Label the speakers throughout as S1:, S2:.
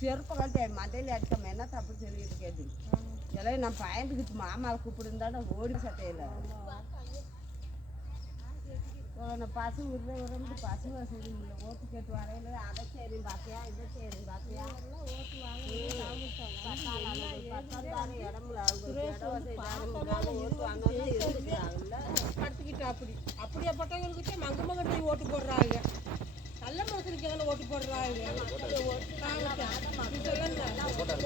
S1: செருப்பை கட்டி மண்டையில் அடிக்காம என்ன தப்பு சொல்லிட்டு கேட்டு எல்லாம் நான் பயந்துக்கிட்டு மாமாவை கூப்பிடுந்தாட ஓடி சட்டையில். பசு விடுற விருந்து பசு வசதி இல்லை ஓட்டு கேட்டு வரையில அதை சரி பார்த்தியா இதை சரி பார்த்தியா இடம்ல அவங்க ஓட்டு வாங்காம இருக்கிறாங்கல்ல.
S2: படுத்துக்கிட்டு அப்படி. அப்படியேப்பட்டவங்களுக்கிட்டே மங்க மகட்டி ஓட்டு போடுறாங்க. நல்ல ஓட்டு போடுறாங்க.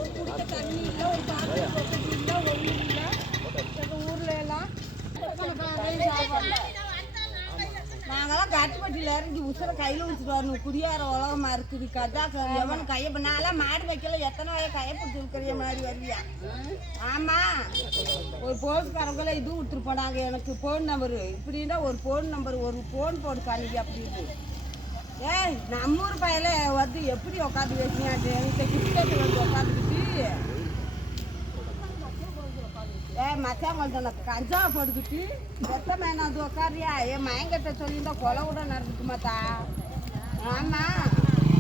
S2: ஒரு குடிக்க தண்ணி இல்லை ஒரு பாத்திரம் வசதி இல்லை ஒன்றும் இல்லை. எங்கள் ஊர்ல எல்லாம்
S1: நாங்கெல்லாம் கட்டுப்பட்டியில் இறங்கி உசுர கையில் வச்சுட்டு வரணும். குடியார உலகமா இருக்குது. கதா எவன் கையை நான்லாம் மாடு வைக்கல. எத்தனை வய கையப்பட்டு இருக்கிற மாதிரி வருவியா? ஆமா. ஒரு போலீஸ்காரங்கள இது விட்டுரு போனாங்க எனக்கு. ஃபோன் நம்பரு இப்படின்னா ஒரு ஃபோன் நம்பர் ஒரு ஃபோன் போட்டு காணிக்க அப்படின்னு ஏய் நம்ம ஊர் பையில வந்து எப்படி உட்காந்து வச்சியாட்டு என்கிட்ட கிரிக்கெட் வந்து உட்காந்துக்கிட்டு ஏ மச்சான் கொஞ்சம் கஞ்சா போட்டுக்கிட்டு எத்த மேனா அது உட்காரியா என் மயங்கிட்ட சொல்லியிருந்தா கொலை கூட நடந்துக்கு மாத்தா ஆமா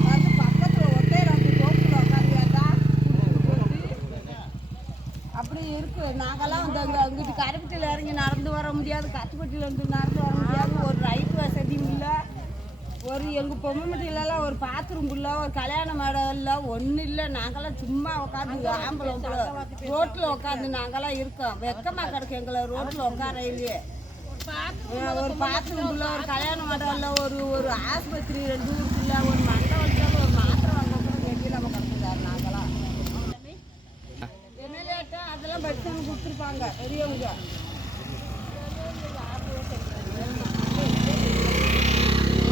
S1: வந்து பக்கத்தில் ஒட்டே ரெண்டு தோப்புல உட்காரியாதா அப்படி இருக்கு. நாங்கெல்லாம் வந்து அங்கே அங்கிட்டு கருப்பட்டியில் இறங்கி நடந்து வர முடியாது. கத்துப்பட்டியில் இருந்து நடந்து வர முடியாது. ஒரு ரைட் வசதியும் இல்லை. ஒரு எங்கள் பொம்மைமட்டிலலாம் ஒரு பாத்ரூம் இல்லை ஒரு கல்யாண மேடம் இல்லை ஒன்றும் இல்லை. நாங்கெல்லாம் சும்மா உட்காந்து ஆம்பளை ரோட்டில் உட்காந்து நாங்கெல்லாம் இருக்கோம். வெக்கமாக கிடக்கு எங்களை ரோட்டில் உட்கார இல்லையே. ஒரு பாத்ரூம் இல்லை ஒரு கல்யாண மடம் இல்லை ஒரு ஒரு ஆஸ்பத்திரி ரெண்டு இல்லை ஒரு மண்டபத்தில் ஒரு மாத்திரை வாங்க கூட வெளியில் நம்ம கிடக்குதாரு நாங்களாம் அதெல்லாம் படிச்சவங்க கொடுத்துருப்பாங்க பெரியவங்க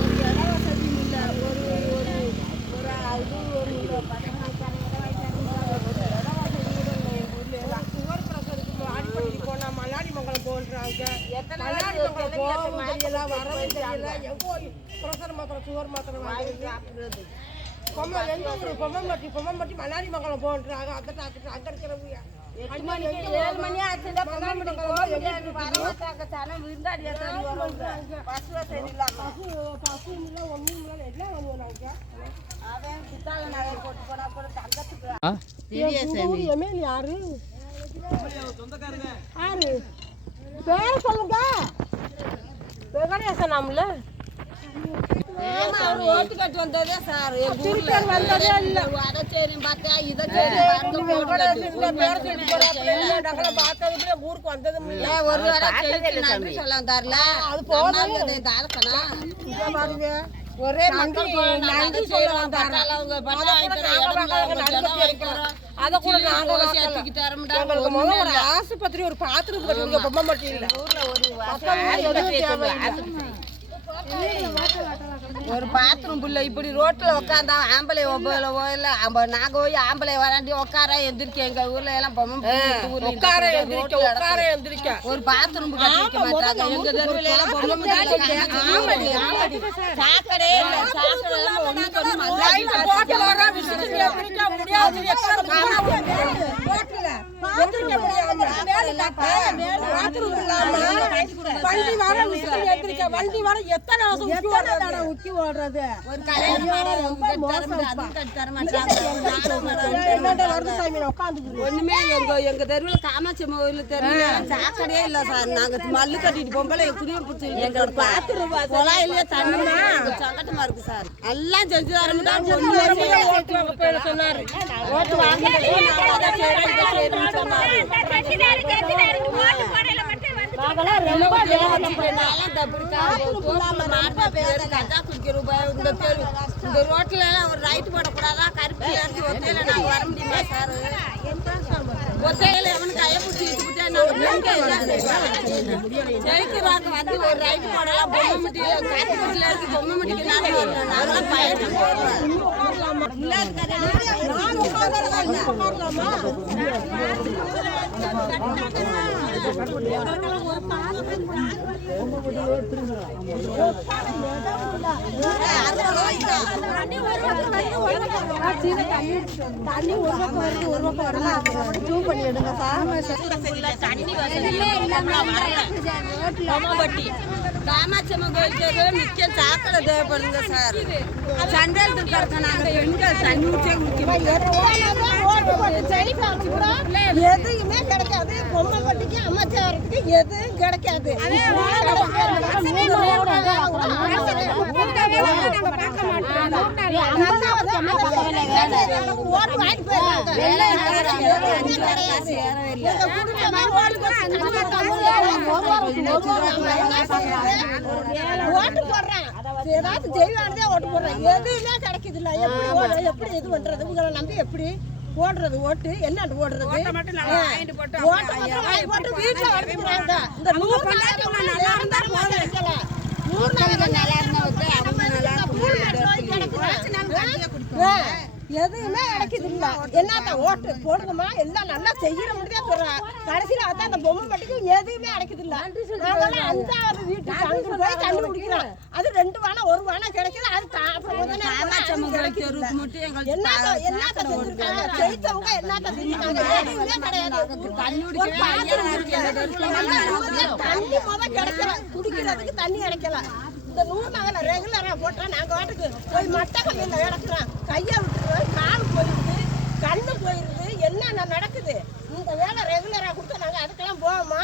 S1: ஒரு இட வசதியும் இல்லை ஒரு ஒரு ஒரு இது ஒரு ஒரு பசங்க இருக்காங்க, இட வசதி இல்லை, ஒரு இட வசதி கூட இல்லை எங்கள் ஊர்ல எல்லாம்.
S2: சுகர் பிரஷருக்கு ஆடிப்பட்டி போனால் மல்லாடி மங்கலம் போன்றாங்க
S1: எத்தனை
S2: மல்லாடி
S1: நாள்
S2: மங்கலம்
S1: தெரியல,
S2: போகவும் தெரியல
S1: மாத்திரை
S2: எங்கோ பிரஷர் மாத்திரம் சுகர் மாத்திரம்
S1: வாங்கி சாப்பிடுறது.
S2: பொம்மை எந்த ஊர் பொம்மம்பட்டி பொம்மம்பட்டி மல்லாடி மங்கலம் போன்றாங்க அந்த டாக்டர் அங்கே இருக்கிறவங்க
S1: எட்டு மணிக்கு ஏழு மணி ஆச்சுன்னா பொம்மைமட்டி போக முடியாது. சனம் விருந்தாடி வருவாங்க.
S2: பசு இல்லை ஒன்றும் இல்லை எல்லாம் வருவாங்க
S1: அவன் போட்டு போனா கூட தங்கத்துக்கு
S2: எம்எல்ஏ யாரு யாரு பேர் சொல்லுங்க வெங்கடேசனாம்ல.
S1: அதை
S2: ஊருக்கு வந்ததும் இல்ல.
S1: ஒரு தடவை சொல்லிட்டு நன்றி சொல்ல வந்தாருல? ஒரே மக்கள்
S2: நன்றி
S1: அதை
S2: சொல்ல
S1: செய்றோம்,
S2: வந்தாரு.
S1: பட்டாளம் அவங்க
S2: அதை கூட
S1: வைக்கிற
S2: நாங்க
S1: இடம்ல
S2: பார்க்கல,
S1: அவங்க
S2: நடுக்கத்தி
S1: ஜனம்
S2: இருக்கிறோம்.
S1: வைக்கிறோம்.
S2: அதை கூட
S1: சில்லறை
S2: நாங்க
S1: போய்
S2: பார்க்கல.
S1: சேர்த்துக்கிட்டு வரமுடா,
S2: எங்களுக்கு
S1: ஒண்ணுமே
S2: முதல்ல ஒரு
S1: இல்ல.
S2: ஆஸ்பத்திரி ஒரு பாத்ரூம் கட்டுங்க பொம்மை மட்டும் இல்ல
S1: ஒரு பாத்ரூம் புள்ள இப்படி ரோட்ல உட்காந்தா ஆம்பளை ஒவ்வொரு இல்ல ஆம்ப நாங்க போய் ஆம்பளை வராண்டி உட்கார எந்திரிக்க எங்க ஊர்ல எல்லாம் ஊர்ல
S2: உட்கார எந்திரிக்க உட்கார. எந்திரிக்க.
S1: ஒரு பாத்ரூம் கட்டி வைக்க மாட்டாங்க. எங்க தெருவுல எல்லாம் சாக்கடே இல்ல சாக்கடை
S2: முடியாது. வண்டி வர எந்திரிக்க வண்டி வர எத்தனை வருஷம் ஓடுறது
S1: ஒரு கல்யாணம் ஒண்ணுமே எங்க எங்க தெருவுல காமாட்சி கோயில் தெருவுல சாக்கடையே இல்ல சார் நாங்க மல்லு கட்டிட்டு பொம்பளை குடிய பிடிச்சி எங்க பாத்ரூம் குழாயிலேயே தண்ணி எங்க சங்கட்டமா இருக்கு சார் எல்லாம் செஞ்சு தர
S2: போய் சொன்னாரு
S1: ஓட்டு வாங்க சொன்னாரு. நாங்கெல்லாம் ரொம்ப மாட்டை இந்த ரோட்ல எல்லாம் ஒரு ரைட் போடக்கூடாதா கருப்பு ஒத்தையில நாங்க வர முடியுமா சார் ஒத்தையில எவனு கையை பிடிச்சி செய்வோம்? ஜெயிக்கிறாங்க வந்து ஒரு ரைட் போடலாம் பொம்மை முட்டியில கருப்பு முட்டியில இறக்கி பொம்மை முட்டிக்கு நாங்க வரணும். நாங்கெல்லாம் பயணம் போடுறோம்
S2: தண்ணி ஒரு பக்கம் வருது ஒரு பக்கம் வரல ஜூம் பண்ணி எடுங்க சார்
S1: தண்ணி வசதி பொம்மை வட்டி காமாட்சி அம்மன் கோயில் தெரு நிக்க சாக்கடை தேவைப்படுங்க சார். சண்டல் இருக்காங்க நாங்க பெண்கள் தண்ணி ஊற்றே
S3: எதுவுமே கிடைக்காது. பொம்மை பட்டிக்கு எதுவும் கிடைக்காது. ஓட்டு போடுறேன் ஏதாவது செய்வானதே ஓட்டு போடுறேன் எதுவுமே கிடைக்குது இல்ல எப்படி எப்படி இது பண்றது உங்களை நம்பி எப்படி போடுறது ஓட்டு என்னண்டு ஓடுறது ஓட்டு மட்டும் வாங்கி போட்டு வீட்டுல வளர்த்துக்கிறாங்க இந்த நூறு நாளைக்கு நல்லா இருந்தா போதும் நூறு நாளைக்கு
S1: நல்லா இருந்தா ஓகே, அவங்க நல்லா
S3: மூணு நாள் நோய் கிடக்குது. ஆ, எதுவுமே கிடைக்குது இல்ல என்னத்த ஓட்டு போடுங்கம்மா எல்லாம் நல்லா செய்யற முடியாது சொல்றேன் கடைசியில அதான் அந்த பொம்மை பட்டிக்கு எதுவுமே கிடைக்குது இல்ல நாங்கெல்லாம் அஞ்சாவது வீட்டுக்கு அங்க போய் தண்ணி குடிக்கிறோம். அது ரெண்டு வானம் ஒரு வானம் கிடைக்குது. அது என்னத்த என்னத்த செஞ்சிருக்காங்க? ஜெயிச்சவங்க என்னத்த செஞ்சிருக்காங்க? எதுவுமே கிடையாது.
S1: தண்ணி
S3: முத கிடைக்கல குடிக்கிறதுக்கு தண்ணி கிடைக்கல. இந்த நூறு நகல ரெகுலராக போட்டால் நாங்கள் வாட்டுக்கு போய் மட்டை கல்லில் கிடக்குறோம் கையை விட்டுருவோம் கால் போயிருது கண்ணு போயிருது என்னென்ன நடக்குது? இந்த வேலை ரெகுலராக கொடுத்தா நாங்கள் அதுக்கெல்லாம் போவோமா?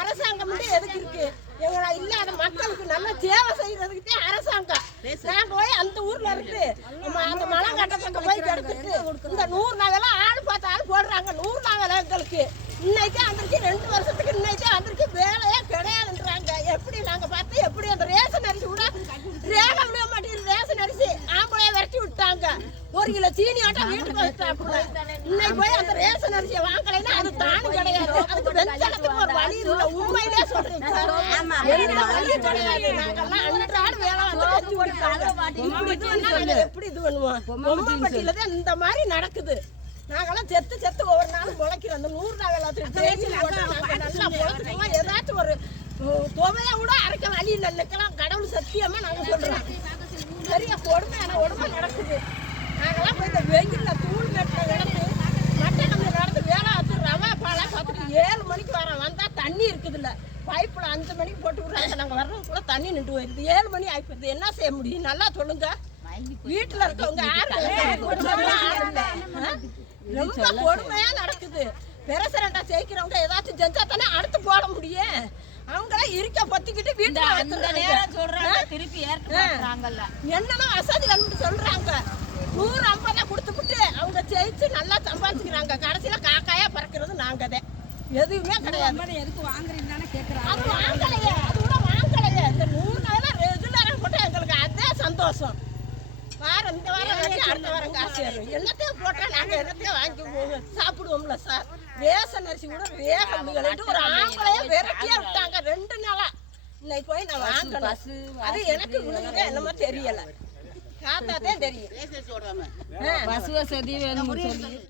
S3: அரசாங்கம் மட்டும் எதுக்கு இருக்கு? எங்களை இல்லாத மக்களுக்கு நல்ல சேவை செய்யறதுக்கு அரசாங்கம். நான் போய் அந்த ஊர்ல இருக்கு நம்ம அந்த மலம் பக்கம் போய் கிடத்துட்டு இந்த நூறு நகலாம் ஆள் பார்த்து ஆள் போடுறாங்க. நூறு நகல எங்களுக்கு. இன்னைக்கு அந்த ரெண்டு வருஷத்துக்கு இன்னைக்கு அன்றைக்கு வேலையே கிடையாதுன்றாங்க எப்படி நாங்க பார்த்து எப்படி அந்த ரேஷன் அரிசி கூட ரேக விட மாட்டேங்குது ரேஷன் அரிசி ஆம்பளைய விரட்டி விட்டாங்க ஒரு கிலோ சீனி ஆட்டா வீட்டுக்கு இன்னைக்கு போய் அந்த ரேஷன் அரிசியை வாங்கலைன்னா அது தானும் கிடையாது. அதுக்கு வெஞ்சனத்துக்கு ஒரு வழி இல்லை. உண்மையிலே சொல்றேன் சார். எந்த வழியும் கிடையாது. நாங்கெல்லாம் அன்றாட வேலை வந்து செஞ்சு கொடுத்தாங்க எப்படி இது பண்ணுவோம்? பொம்மைப்பட்டியில தான் இந்த மாதிரி நடக்குது. நாங்கெல்லாம் செத்து செத்து ஒவ்வொரு நாளும் முளைக்கிறோம் அந்த நூறு நாள் நாங்க நல்லா முளைச்சிருக்கோம் ஏதாச்சும் ஒரு துவையை கூட அரைக்க வழி இல்லை. நிற்கலாம் கடவுள் சத்தியமா நாங்க சொல்றோம். சரியா கொடுமை நடக்குது. நாங்கெல்லாம் போய் இந்த வெயில்ல தூள் நெட்டில் கிடந்து மட்டை நம்ம நடந்து வேலை ஆச்சு ரவா பார்த்துட்டு ஏழு மணிக்கு வரோம் வந்தா தண்ணி இருக்குது இல்ல பைப்பில் அஞ்சு மணிக்கு போட்டு விடுறாங்க. நாங்கள் வர்றதுக்குள்ள தண்ணி நின்று போயிருது. ஏழு மணி ஆயிப்போகுது என்ன செய்ய முடியும்? நல்லா சொல்லுங்க. வீட்டுல இருக்கவங்க யாரும்? ரொம்ப கொடுமையா நடக்குது. பெரசரண்டா ஜெயிக்கிறவங்க ஏதாச்சும் செஞ்சா தானே அடுத்து போட முடியும். அவங்களே இருக்க பத்திக்கிட்டு வீட்டுல
S1: அந்த. நேரம் சொல்றாங்க? திருப்பி ஏற்க மாட்டாங்கல்ல
S3: என்னன்னா வசதிகள்னு சொல்றாங்க. நூறு ஐம்பதா கொடுத்துப்புட்டு அவங்க ஜெயிச்சு நல்லா சம்பாதிச்சுக்கிறாங்க கடைசியில காக்காயா பறக்கிறது நாங்க தான். எதுவுமே கிடையாது.
S1: எதுக்கு வாங்குறீங்கன்னு கேக்குறாங்க.
S3: அது வாங்கலையே. அது கூட வாங்கலையே. இந்த நூறு நாளா ரெகுலரா போட்டா எங்களுக்கு அதே சந்தோஷம். வாரம் இந்த வாரம் வரைக்கும் அடுத்த வாரம் காசு ஏறும். என்னத்தையும் போட்டா நாங்க என்னத்தையும் வாங்கி போ- சாப்பிடுவோம்ல சார். ரேஷன் அரிசி கூட வேக முடியலன்ட்டு ஒரு ஆம்பளைய விரட்டியா விட்டாங்க. ரெண்டு நாளா. இன்னைக்கு போய் நான் வாங்கணும். அது எனக்கு என்னமோ தெரியல. காத்தாதான் தெரியும்.
S1: பசு வசதி வேணும்னு சொல்லி.